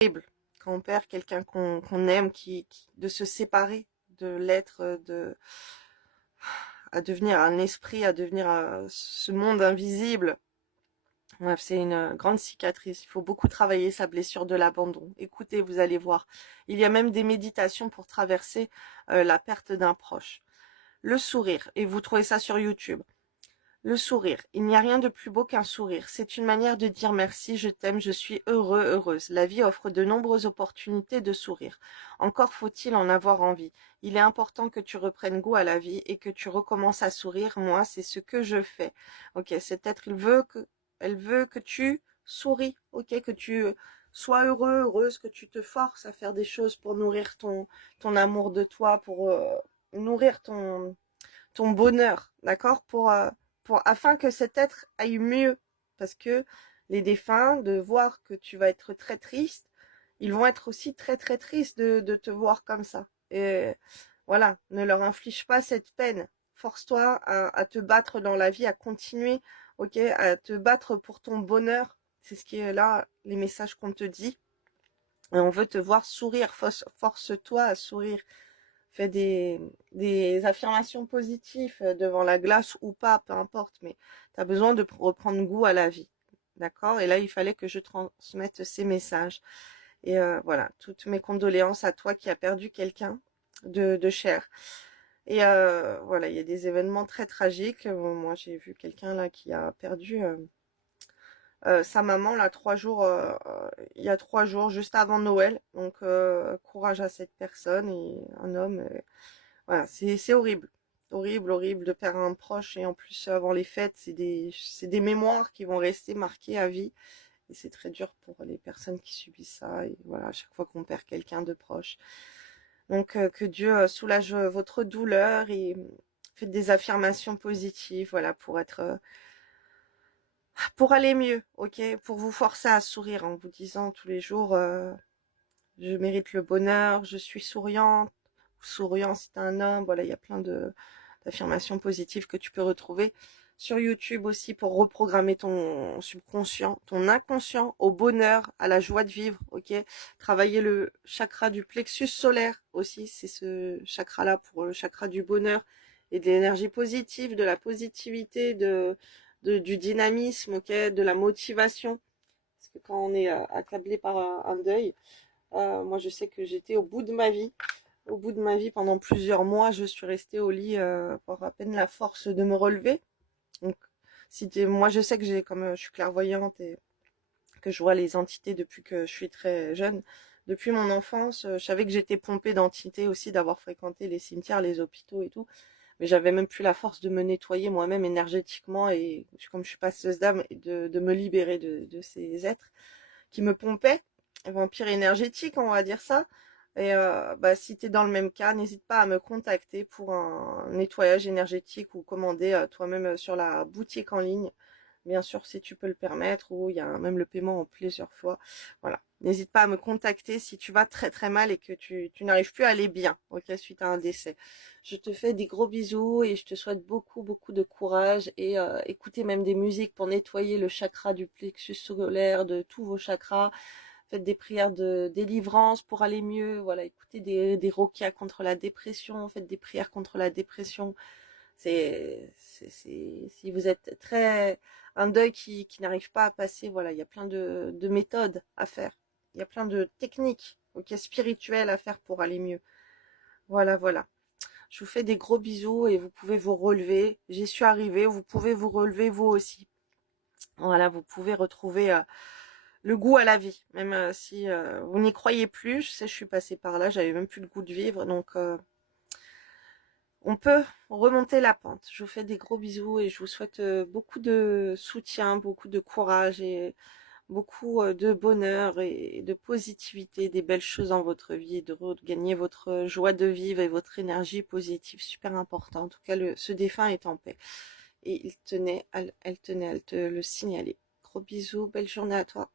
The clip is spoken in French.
horrible quand on perd quelqu'un qu'on aime, de se séparer de l'être, à devenir un esprit, à devenir ce monde invisible. Bref, c'est une grande cicatrice. Il faut beaucoup travailler sa blessure de l'abandon. Écoutez, vous allez voir. Il y a même des méditations pour traverser la perte d'un proche. Le sourire, et vous trouvez ça sur YouTube. Le sourire. Il n'y a rien de plus beau qu'un sourire. C'est une manière de dire merci, je t'aime, je suis heureux, heureuse. La vie offre de nombreuses opportunités de sourire. Encore faut-il en avoir envie. Il est important que tu reprennes goût à la vie et que tu recommences à sourire. Moi, c'est ce que je fais. Ok, cet être, elle veut que tu souris. Ok, que tu sois heureux, heureuse, que tu te forces à faire des choses pour nourrir ton amour de toi, pour nourrir ton bonheur, d'accord, afin que cet être aille mieux. Parce que les défunts, de voir que tu vas être très triste, ils vont être aussi très très tristes de te voir comme ça. Et voilà, ne leur inflige pas cette peine. Force-toi à te battre dans la vie, à continuer, ok, à te battre pour ton bonheur. C'est ce qui est là, les messages qu'on te dit. Et on veut te voir sourire. Force-toi à sourire. Fais des affirmations positives devant la glace ou pas, peu importe, mais tu as besoin de reprendre goût à la vie. D'accord? Et là, il fallait que je transmette ces messages. Et voilà, toutes mes condoléances à toi qui as perdu quelqu'un de cher. Et voilà, il y a des événements très tragiques. Bon, moi, j'ai vu quelqu'un là qui a perdu sa maman là 3 jours, il y a 3 jours, juste avant Noël. Donc courage à cette personne et un homme. Voilà, c'est horrible. Horrible, horrible de perdre un proche et en plus avant les fêtes, c'est des mémoires qui vont rester marquées à vie et c'est très dur pour les personnes qui subissent ça et voilà, à chaque fois qu'on perd quelqu'un de proche. Donc que Dieu soulage votre douleur et faites des affirmations positives, voilà, pour aller mieux, ok, pour vous forcer à sourire en vous disant tous les jours je mérite le bonheur, je suis souriante, souriant si t'es un homme, voilà, il y a plein d'affirmations positives que tu peux retrouver sur YouTube aussi pour reprogrammer ton subconscient, ton inconscient au bonheur, à la joie de vivre, ok. Travailler le chakra du plexus solaire aussi, c'est ce chakra-là pour le chakra du bonheur et de l'énergie positive, de la positivité, du dynamisme, ok, de la motivation. Parce que quand on est accablé par un deuil, moi, je sais que j'étais au bout de ma vie. Au bout de ma vie, pendant plusieurs mois, je suis restée au lit pour à peine la force de me relever. Donc, moi, je sais que comme je suis clairvoyante et que je vois les entités depuis que je suis très jeune, depuis mon enfance, je savais que j'étais pompée d'entités aussi, d'avoir fréquenté les cimetières, les hôpitaux et tout. Mais j'avais même plus la force de me nettoyer moi-même énergétiquement et comme je suis passeuse d'âme, de me libérer de ces êtres qui me pompaient, vampire énergétique, on va dire ça. Et bah, si tu es dans le même cas, n'hésite pas à me contacter pour un nettoyage énergétique ou commander toi-même sur la boutique en ligne. Bien sûr, si tu peux le permettre, ou il y a même le paiement en plusieurs fois. Voilà. N'hésite pas à me contacter si tu vas très très mal et que tu n'arrives plus à aller bien, ok, suite à un décès. Je te fais des gros bisous et je te souhaite beaucoup beaucoup de courage et écoutez même des musiques pour nettoyer le chakra du plexus solaire, de tous vos chakras. Faites des prières de délivrance pour aller mieux. Voilà, écoutez des roquias contre la dépression. Faites des prières contre la dépression. Si vous êtes un deuil qui n'arrive pas à passer, voilà, il y a plein de méthodes à faire. Il y a plein de techniques, ok, spirituelles à faire pour aller mieux. Voilà, voilà. Je vous fais des gros bisous et vous pouvez vous relever. J'y suis arrivée, vous pouvez vous relever vous aussi. Voilà, vous pouvez retrouver le goût à la vie, même si vous n'y croyez plus. Je sais, je suis passée par là, j'avais même plus le goût de vivre, donc on peut remonter la pente. Je vous fais des gros bisous et je vous souhaite beaucoup de soutien, beaucoup de courage et beaucoup de bonheur et de positivité, des belles choses dans votre vie, de regagner votre joie de vivre et votre énergie positive, super important. En tout cas, ce défunt est en paix et elle tenait à te le signaler. Gros bisous, belle journée à toi.